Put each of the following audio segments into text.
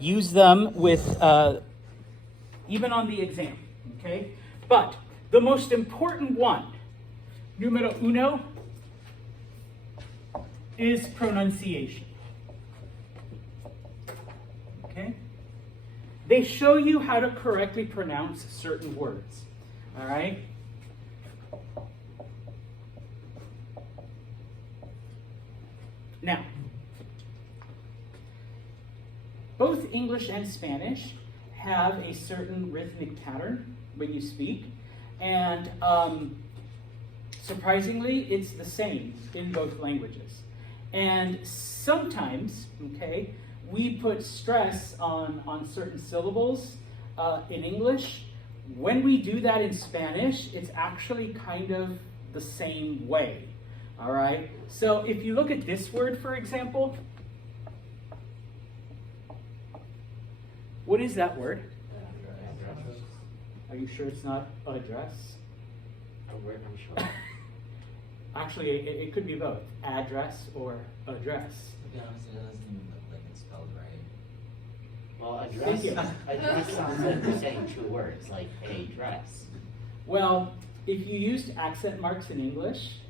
use them with even on the exam, okay? But the most important one, numero uno, is pronunciation. Okay? They show you how to correctly pronounce certain words. All right? Now, both English and Spanish have a certain rhythmic pattern when you speak, and surprisingly, it's the same in both languages. And sometimes, okay, we put stress on certain syllables in English. When we do that in Spanish, it's actually kind of the same way. All right? So if you look at this word, for example, what is that word? Are you sure it's not address? I'm sure. Actually, it could be both, address or address. To be honest, it doesn't even look like it's spelled right. Well, Thank you. address sounds like you're saying two words, like a dress. Well, if you used accent marks in English,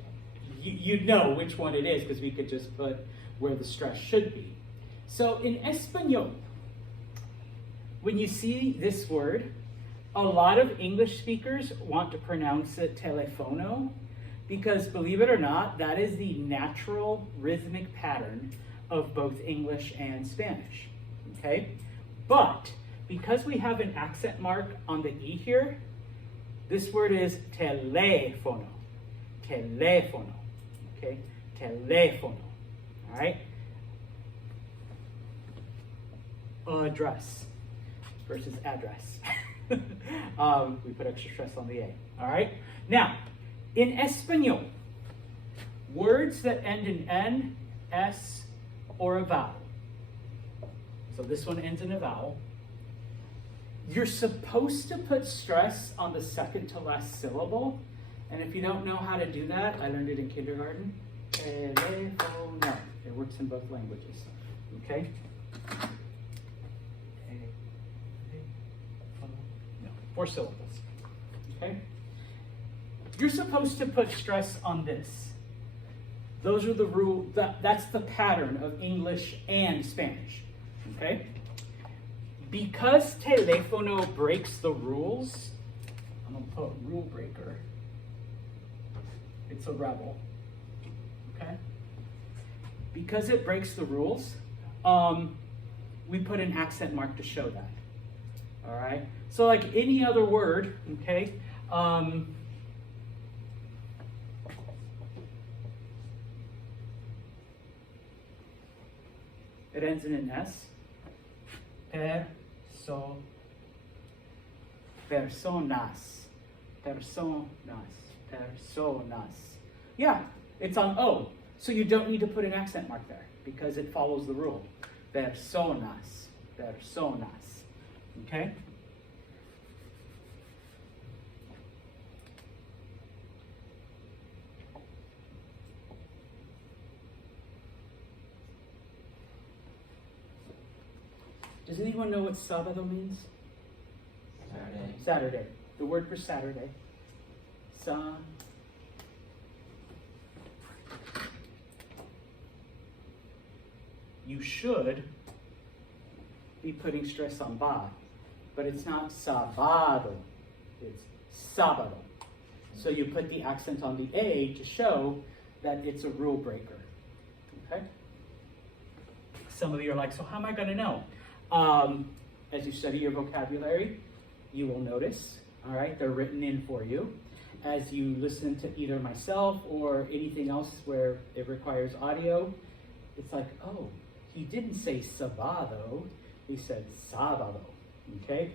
you'd know which one it is because we could just put where the stress should be. So in Espanol, when you see this word, a lot of English speakers want to pronounce it telefono because, believe it or not, that is the natural rhythmic pattern of both English and Spanish. Okay? But because we have an accent mark on the E here, this word is teléfono. Teléfono. Okay? Teléfono. All right? Address versus address. We put extra stress on the A. All right? Now, in Espanol, words that end in N, S, or a vowel. So this one ends in a vowel. You're supposed to put stress on the second to last syllable. And if you don't know how to do that, I learned it in kindergarten. Teléfono. It works in both languages. Okay? No, 4 syllables. Okay? You're supposed to put stress on this. Those are the rules. That's the pattern of English and Spanish. Okay? Because teléfono breaks the rules, I'm going to put rule breaker. It's a rebel. Okay? Because it breaks the rules, we put an accent mark to show that. All right? So like any other word, okay, it ends in an S. Personas. Yeah, it's on O. So you don't need to put an accent mark there because it follows the rule. Personas. Okay? Does anyone know what sábado means? Saturday. Saturday. The word for Saturday. You should be putting stress on ba, but it's not sábado. It's sábado. So you put the accent on the A to show that it's a rule breaker. Okay? Some of you are like, so how am I going to know? As you study your vocabulary, you will notice, all right, they're written in for you. As you listen to either myself or anything else where it requires audio, it's like, oh, he didn't say sábado, he said sábado, okay?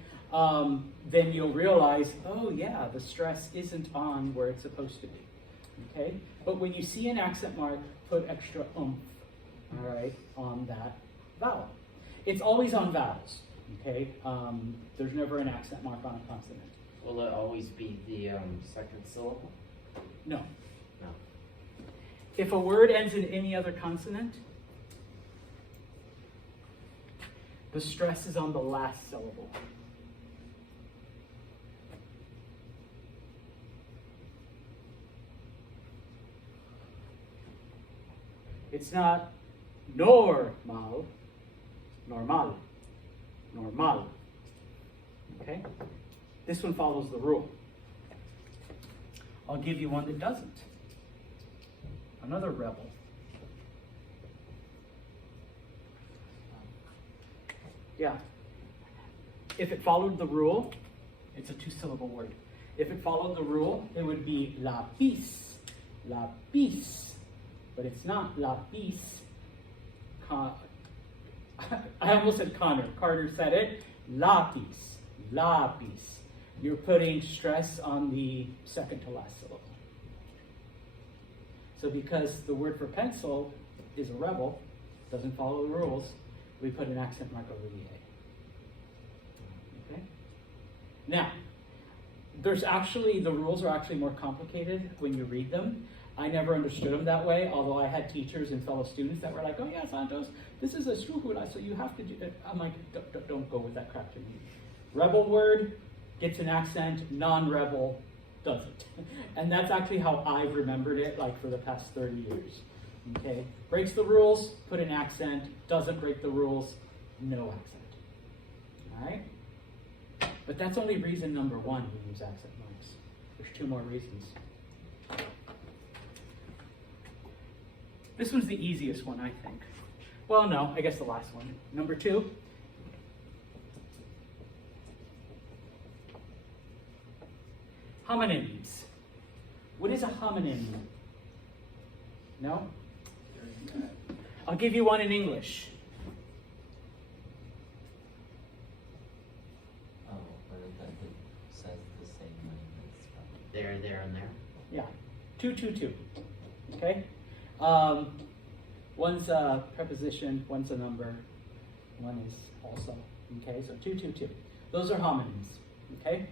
Then you'll realize, oh yeah, the stress isn't on where it's supposed to be, okay? But when you see an accent mark, put extra oomph, all right, on that vowel. It's always on vowels, okay? There's never an accent mark on a consonant. Will it always be the second syllable? No. No. If a word ends in any other consonant, The stress is on the last syllable. It's not normal, normal, normal. Okay? This one follows the rule. I'll give you one that doesn't. Another rebel. Yeah. If it followed the rule, it's a two-syllable word. If it followed the rule, it would be lapis. Lapis. But it's not lapis. I almost said Connor. Carter said it. Lapis. Lapis. You're putting stress on the second to last syllable. So because the word for pencil is a rebel, doesn't follow the rules, we put an accent mark over the A. Okay? Now, the rules are actually more complicated when you read them. I never understood them that way, although I had teachers and fellow students that were like, oh yeah, Santos, this is a struhula, so you have to do it. I'm like, don't go with that crap to me. Rebel word gets an accent, non-rebel doesn't. And that's actually how I've remembered it, like for the past 30 years. Okay? Breaks the rules, put an accent. Doesn't break the rules, no accent. All right? But that's only reason number one we use accent marks. There's two more reasons. This one's the easiest one, I think. Well, no, I guess the last one. Number two. Homonyms. What is a homonym? No? I'll give you one in English. Oh, but it says the same way as spelled. There, and there. Yeah. 2, 2, 2. Okay? One's a preposition, one's a number, one is also. Okay, so 2, 2, 2. Those are homonyms. Okay?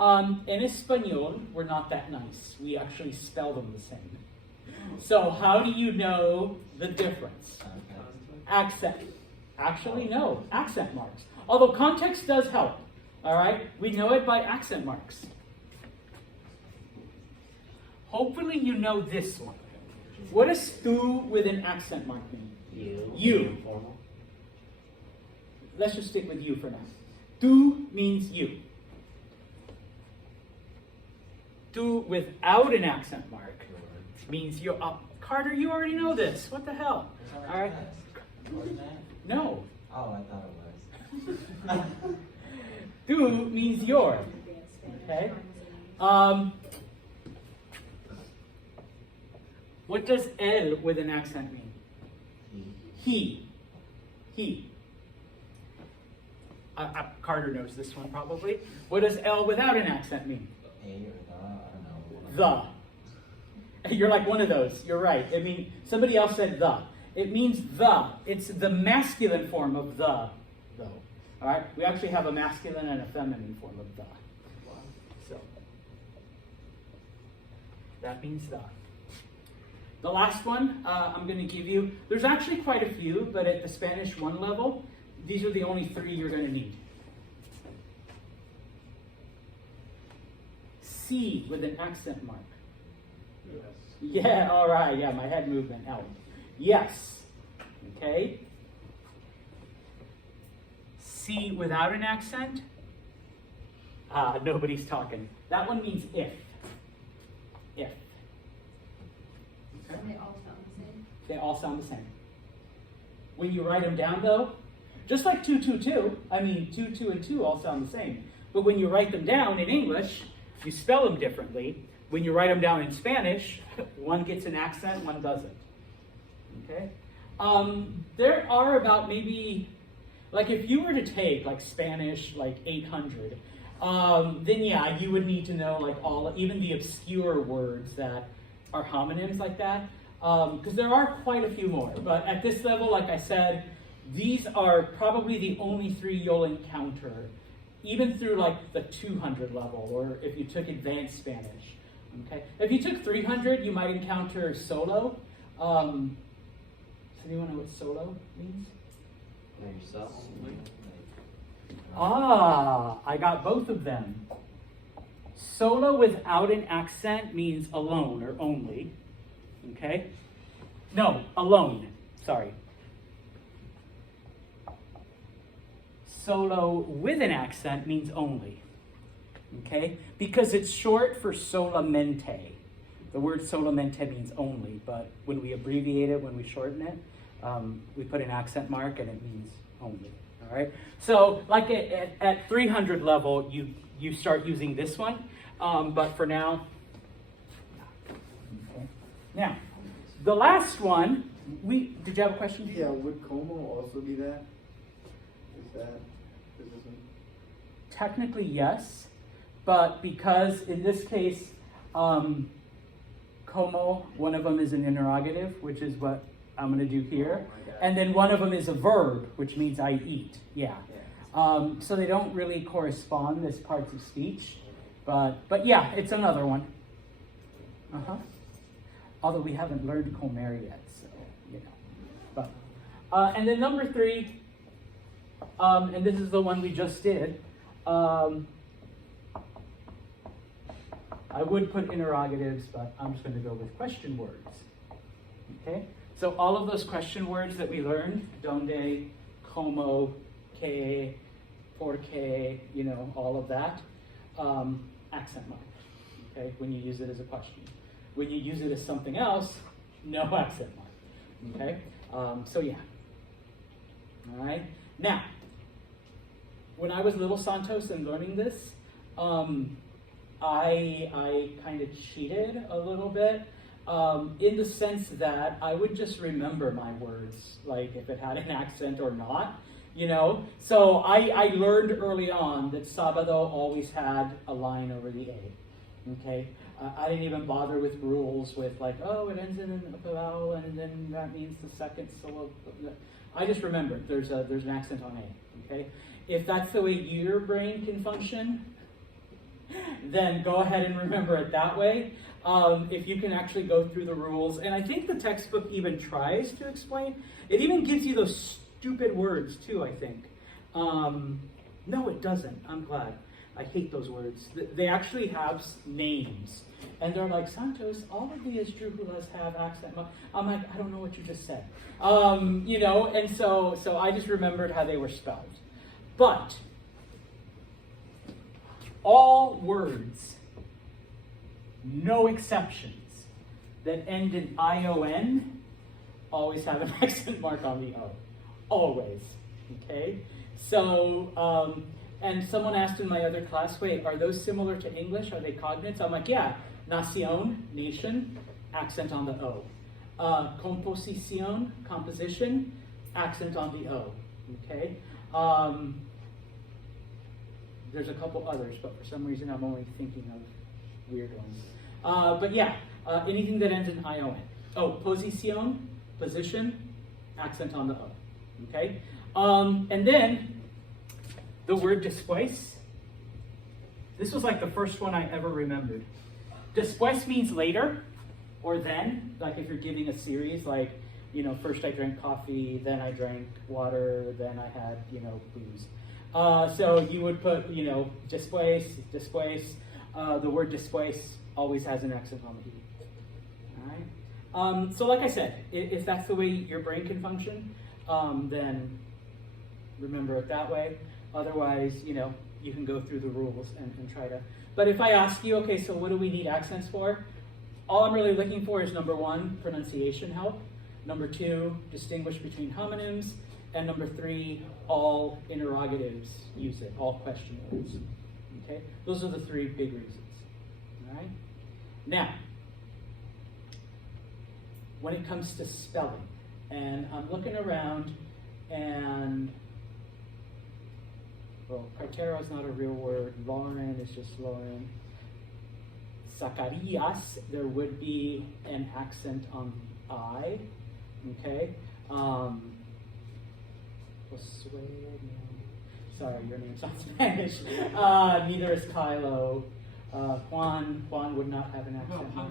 In Espanol, we're not that nice. We actually spell them the same. So how do you know the difference? Accent. Actually, no. Accent marks. Although context does help. All right? We know it by accent marks. Hopefully you know this one. What does tu with an accent mark mean? You. Formal. Let's just stick with you for now. Tu means you. Tu without an accent mark means you're up. Carter, you already know this. What the hell? All right. No. Oh, I thought it was. Tu means your. Okay. What does el with an accent mean? He. Carter knows this one probably. What does L without an accent mean? A or the, I don't know. The. You're like one of those. You're right. I mean, somebody else said the. It means the. It's the masculine form of the, though. All right? We actually have a masculine and a feminine form of the. So, that means the. The last one I'm going to give you, there's actually quite a few, but at the Spanish 1 level, these are the only 3 you're going to need. C with an accent mark. Yes. Yeah, all right. Yeah, my head movement helped. Yes. Okay. C without an accent. Nobody's talking. That one means if. If. They all sound the same. They all sound the same. When you write them down, though, just like 2, 2, 2, I mean, 2, 2, and 2 all sound the same. But when you write them down in English, you spell them differently. When you write them down in Spanish, one gets an accent, one doesn't. Okay? There are about maybe, like if you were to take like Spanish, like 800, then yeah, you would need to know like even the obscure words that are homonyms like that, because there are quite a few more. But at this level, like I said, these are probably the only 3 you'll encounter, even through like the 200 level, or if you took advanced Spanish. Okay, if you took 300, you might encounter solo. Does anyone know what solo means? Yourself. Ah, I got both of them. Solo without an accent means alone or only. Okay? No, alone. Sorry. Solo with an accent means only. Okay? Because it's short for solamente. The word solamente means only, but when we abbreviate it, when we shorten it, we put an accent mark and it means only. All right? So, like at 300 level, you start using this one, but for now, okay. Now, the last one, did you have a question? Yeah, would como also be that? Is this one? Technically, yes, but because in this case, como, one of them is an interrogative, which is what I'm going to do here, and then one of them is a verb, which means I eat. Yeah. So they don't really correspond as parts of speech, but yeah, it's another one. Although we haven't learned comer yet, so you know. But and then number 3, and this is the one we just did. I would put interrogatives, but I'm just going to go with question words. Okay? So all of those question words that we learned, donde, como, que, por qué, you know, all of that, accent mark. Okay? When you use it as a question. When you use it as something else, no accent mark. Okay? So yeah. All right? Now, when I was Little Santos and learning this, I kind of cheated a little bit in the sense that I would just remember my words, like if it had an accent or not, you know. So I learned early on that sábado always had a line over the A, okay. I didn't even bother with rules with like, oh, it ends in a vowel and then that means the second syllable. I just remembered there's an accent on A, okay. If that's the way your brain can function, then go ahead and remember it that way. If you can actually go through the rules, and I think the textbook even tries to explain, it even gives you those stupid words too, I think. No, it doesn't. I'm glad. I hate those words. They actually have names. And they're like, Santos, all of the esdrújulas have accent. I'm like, I don't know what you just said. You know, and so I just remembered how they were spelled. But all words, no exceptions, that end in ION always have an accent mark on the O. Always. Okay? So, and someone asked in my other class, wait, are those similar to English? Are they cognates? I'm like, yeah. Nación, nation, accent on the O. Composición, composition, accent on the O. Okay? There's a couple others, but for some reason I'm only thinking of weird ones. But yeah, anything that ends in ION. Oh, posición, position, accent on the O. Okay? And then the word después. This was like the first one I ever remembered. Después means later or then. Like if you're giving a series, like, you know, first I drank coffee, then I drank water, then I had, you know, booze. So you would put, you know, después. The word después always has an accent on the E. All right. So like I said, if that's the way your brain can function, then remember it that way. Otherwise, you know, you can go through the rules and try to. But if I ask you, okay, so what do we need accents for? All I'm really looking for is number 1, pronunciation help. Number 2, distinguish between homonyms. And number 3, all interrogatives use it, all question words. Okay? Those are the 3 big reasons. All right? Now, when it comes to spelling, and I'm looking around and, well, Cartero is not a real word. Lauren is just Lauren. Zacarias, there would be an accent on the I. Okay? Sorry, your name's not Spanish. Neither is Kylo. Juan would not have an accent mark.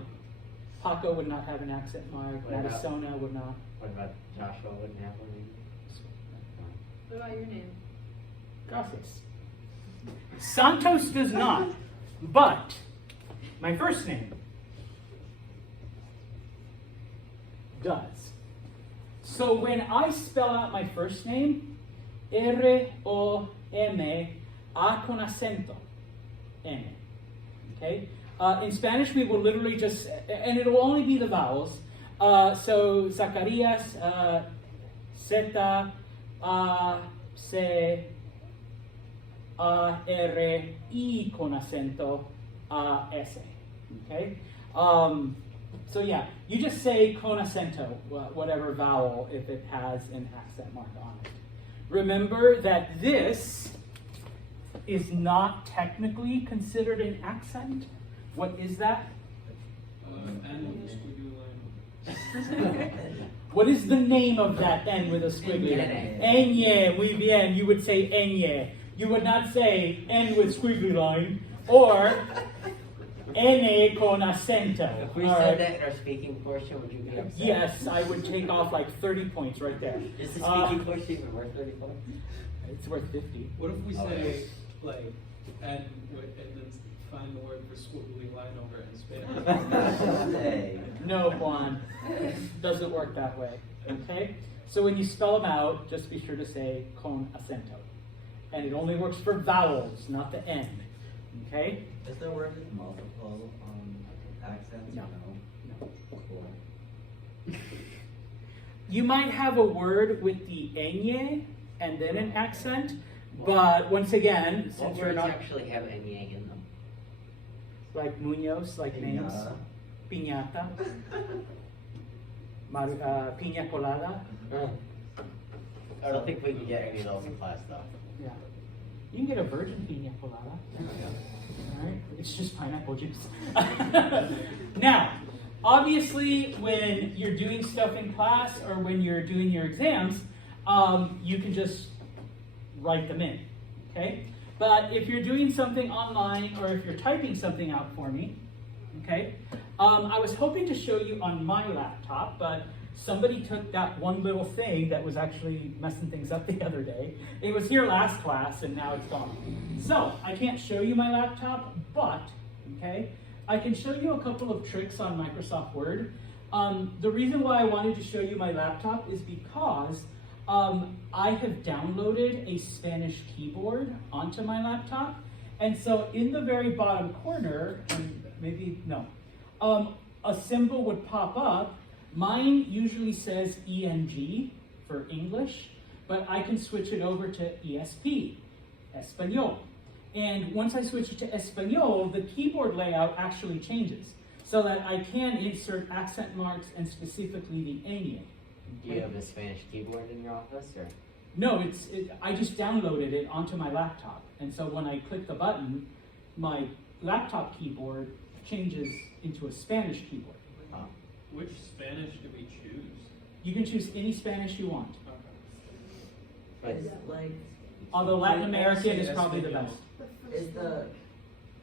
Paco would not have an accent mark. Madisona would not. What about Joshua? Wouldn't have one? What about your name? Gracias. Santos does not, but my first name does. So when I spell out my first name, R-O-M, A con acento, M. Okay? In Spanish, we will literally just, and it will only be the vowels. So Zacarias, Z, A, C, A, R, I con acento, A, S. Okay? So yeah, you just say con acento, whatever vowel, if it has an accent mark on it. Remember that this is not technically considered an accent. What is that? What is the name of that N with a squiggly? Enye, muy bien. You would say enye. You would not say N with squiggly line or N con acento. If we All said right. that in our speaking portion, would you be upset? Yes, I would take off like 30 points right there. Is the speaking portion even worth 30 points? It's worth 50. What if we Oh, say, like, and then find the word for squiggly line over it in Spanish? Hey. No, Juan, doesn't work that way. Okay? So when you spell them out, just be sure to say con acento. And it only works for vowels, not the N. Okay? Is there a word with multiple accents? No. No. Cool. You might have a word with the ñ and then an accent, but once again, What since you're words not actually have any in them? like Munoz, like names, piñata, piña colada. I don't think we can get any of those in class though. Yeah. You can get a virgin piña colada. Alright? It's just pineapple juice. Now, obviously, when you're doing stuff in class or when you're doing your exams, you can just write them in. Okay? But if you're doing something online or if you're typing something out for me, okay, I was hoping to show you on my laptop, but somebody took that one little thing that was actually messing things up the other day. It was here last class and now it's gone. So I can't show you my laptop, but, okay, I can show you a couple of tricks on Microsoft Word. The reason why I wanted to show you my laptop is because I have downloaded a Spanish keyboard onto my laptop. And so in the very bottom corner, and maybe, no, a symbol would pop up. Mine usually says ENG for English, but I can switch it over to ESP, Espanol. And once I switch it to Espanol, the keyboard layout actually changes so that I can insert accent marks and specifically the ñ. Do you have a Spanish keyboard in your office or? No, I just downloaded it onto my laptop. And so when I click the button, my laptop keyboard changes into a Spanish keyboard. Which Spanish do we choose? You can choose any Spanish you want. But Is it like, Although Latin All American say is probably the Espanol. best.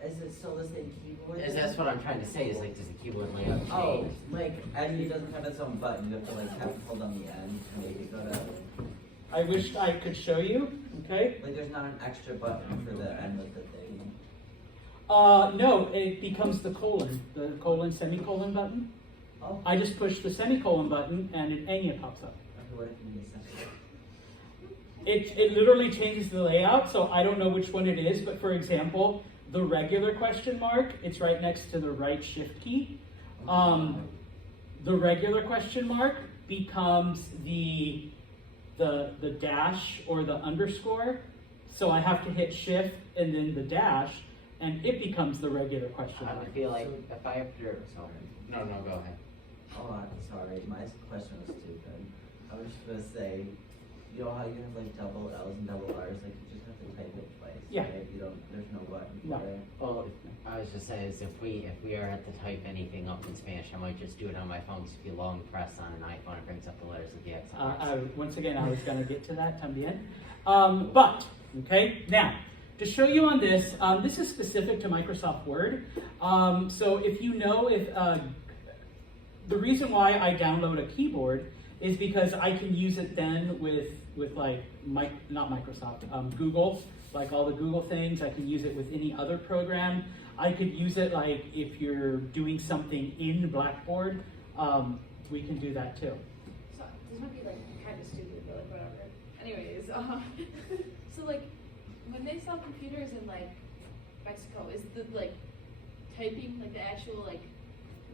is it still the same keyboard? that's what I'm trying to say, is like, does the keyboard layout Oh, change? like, and it doesn't have its own button, you have to like have it hold on the end to make it go to, I wish I could show you, okay? like there's not an extra button for the end of the thing. No, it becomes the colon, semicolon button. Oh, I just push the semicolon button and an ñ pops up. okay, what if you miss that? It literally changes the layout, so I don't know which one it is, but for example, the regular question mark, it's right next to the right shift key. The regular question mark becomes the dash or the underscore, so I have to hit shift and then the dash, and it becomes the regular question I mark. would feel like if I have to, no, go ahead. Oh, I'm sorry, my question was stupid. I was just gonna say, you know how you have like double L's and double R's, like you just have to type it twice, Yeah. right? You don't, there's no button No. for it. Well, I was just saying, is if we are at to type anything up in Spanish, I might just do it on my phone, so if you long press on an iPhone, it brings up the letters of the accent marks. Once again, I was going to get to that también. But, okay, now, to show you on this, this is specific to Microsoft Word. So if you know, the reason why I download a keyboard is because I can use it then with like, not Microsoft, Google like all the Google things. I can use it with any other program. I could use it like if you're doing something in Blackboard, we can do that too. So this might be like kind of stupid, but like whatever. Anyways, so like when they sell computers in like Mexico, is the like typing like the actual like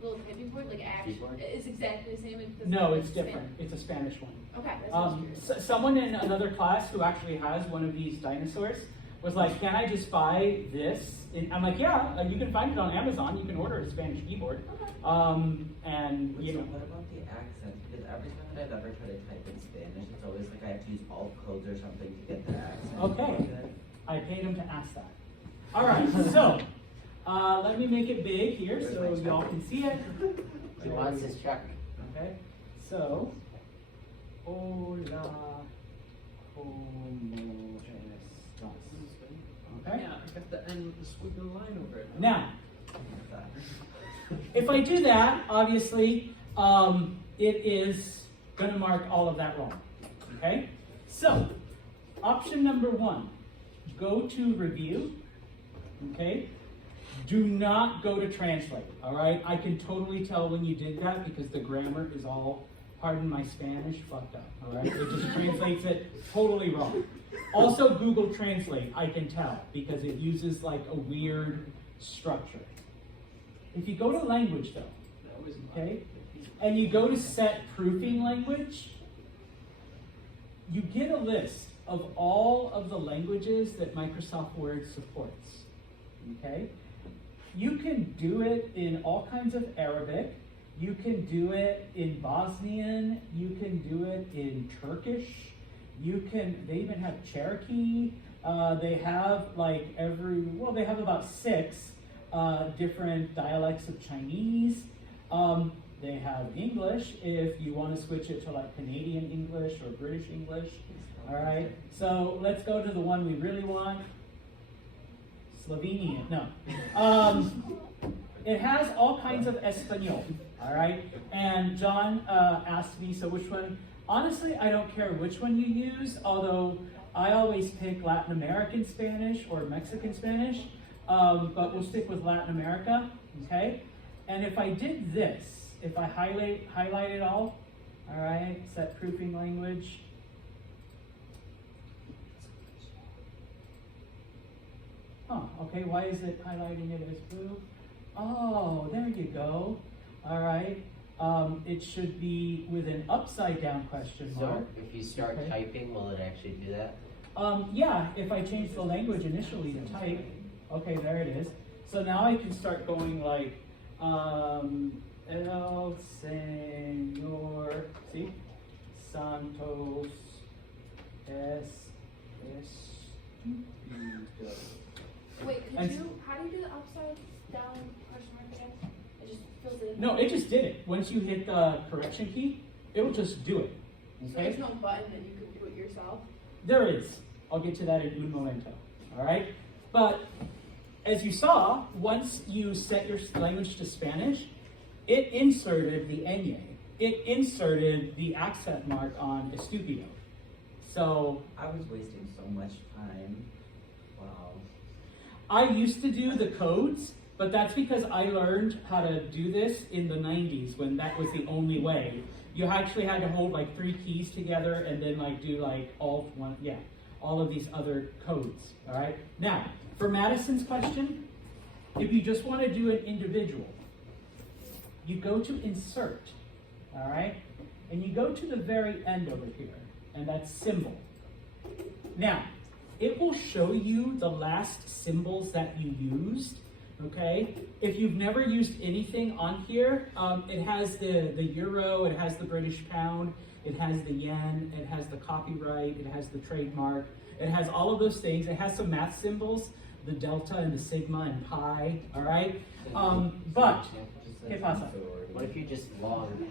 little typing board like Keyboard? is exactly the same? As No, like, it's different. It's a Spanish one. Okay, that's what I was curious. Someone in another class who actually has one of these dinosaurs was like, "Can I just buy this?" And I'm like, "Yeah, you can find it on Amazon. You can order a Spanish keyboard." And you know, What about the accent? Because every time that I've ever tried to type in Spanish, it's always like I have to use alt codes or something to get the accent. Okay. I paid him to ask that. All right, so let me make it big here so y'all can see it. He wants his check. Okay, so hola, ¿cómo estás? Okay. Yeah, I got the N with the squiggly line over it. Now, if I do that, obviously, it is going to mark all of that wrong. Okay? So, option number 1, go to review. Okay? Do not go to translate. All right? I can totally tell when you did that because the grammar is all, pardon my Spanish, fucked up. All right? It just translates it totally wrong. Also, Google Translate, I can tell because it uses like a weird structure. If you go to language though, That was okay, and you go to set proofing language, you get a list of all of the languages that Microsoft Word supports. Okay? You can do it in all kinds of Arabic. You can do it in Bosnian. You can do it in Turkish. They even have Cherokee. They have like they have about 6 different dialects of Chinese. They have English if you want to switch it to like Canadian English or British English. All right, so let's go to the one we really want. Slovenian, no. It has all kinds of Espanol, all right? And John asked me, so which one? Honestly, I don't care which one you use, although I always pick Latin American Spanish or Mexican Spanish, but we'll stick with Latin America, okay? And if I did this, if I highlight it all right, set proofing language. Huh, okay, why is it highlighting it as blue? Oh, there you go. All right, it should be with an upside down question mark. So if you start Okay. typing, will it actually do that? Yeah, if I change the language initially to type, okay, there it is. So now I can start going like, El Señor, see? Santos es estúpido. Wait, And- how do you do the upside down question mark again? It just fills it in. No, it just did it. Once you hit the correction key, it will just do it. So Okay? there's no button that you can put yourself. There is. I'll get to that in un momento. All right? But as you saw, once you set your language to Spanish, it inserted the ñ. It inserted the accent mark on estúpido. So I was wasting so much time. Wow. I used to do the codes, but that's because I learned how to do this in the 90s when that was the only way. You actually had to hold like 3 keys together and then like do like all of these other codes. All right. Now, for Madison's question, if you just want to do an individual, you go to insert. All right, and you go to the very end over here, and that's symbol. Now, it will show you the last symbols that you used, okay? If you've never used anything on here, it has the euro, it has the British pound, it has the yen, it has the copyright, it has the trademark, it has all of those things. It has some math symbols, the delta and the sigma and pi, all right? But, ¿qué pasa? What if you just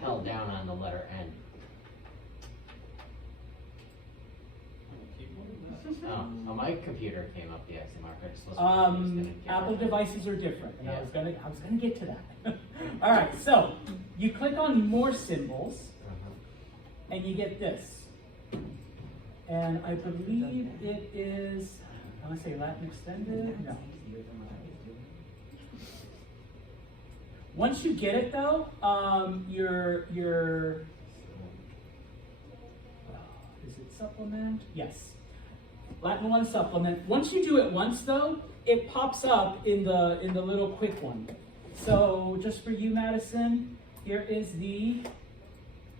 held down on the letter N? Oh, my computer came up the accent marker. It's supposed to be just gonna Apple get rid of it. devices are different, and I Yeah. was gonna get to that. All right, so you click on more symbols, Uh-huh. and you get this. And I believe it is I want to say Latin extended, no. Once you get it though, is it supplement? Yes. Latin 1 supplement. Once you do it once though, it pops up in the little quick one. So just for you, Madison, here is the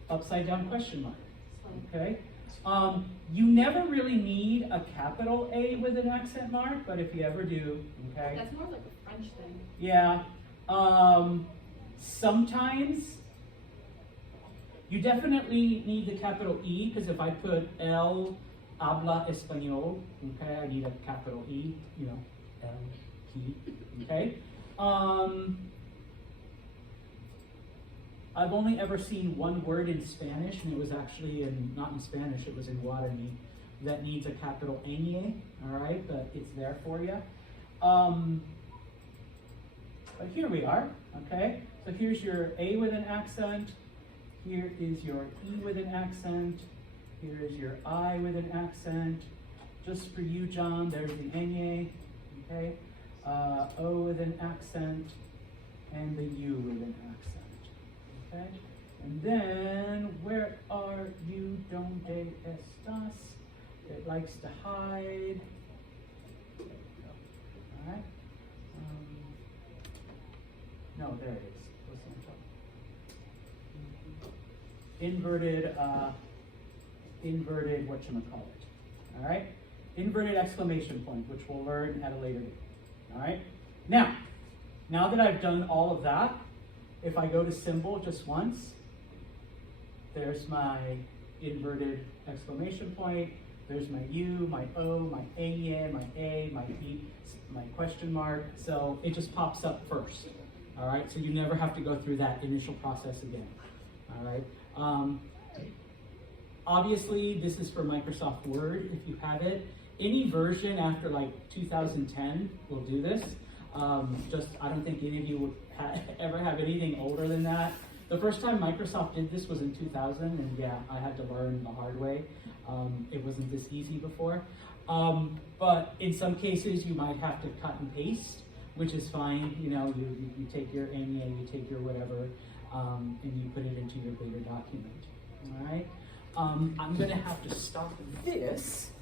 upside down question mark. Okay? You never really need a capital A with an accent mark, but if you ever do, okay? That's more like a French thing. Yeah. Sometimes you definitely need the capital E, because if I put El habla español, okay, I need a capital E, you know, El, he, okay? I've only ever seen one word in Spanish, and it was actually not in Spanish, it was in Guarani, that needs a capital ñ, all right, but it's there for you. But here we are, okay? So here's your A with an accent, here is your E with an accent, here is your I with an accent. Just for you, John, there's the ñ, okay? O with an accent, and the U with an accent, okay? And then, where are you? Donde estás? It likes to hide. All right. No, there it is. What's on top? Inverted, whatchamacallit. All right? Inverted exclamation point, which we'll learn at a later date. All right? Now that I've done all of that, if I go to symbol just once, there's my inverted exclamation point, there's my U, my O, my ñ, my A, my E, my question mark. So it just pops up first. All right, so you never have to go through that initial process again. All right. Obviously, this is for Microsoft Word if you have it. Any version after like 2010 will do this. I don't think any of you would ever have anything older than that. The first time Microsoft did this was in 2000, and yeah, I had to learn the hard way. It wasn't this easy before. But in some cases, you might have to cut and paste, which is fine. You know, you take your ñ, you take your whatever, and you put it into your bigger document. All right. I'm going to have to stop this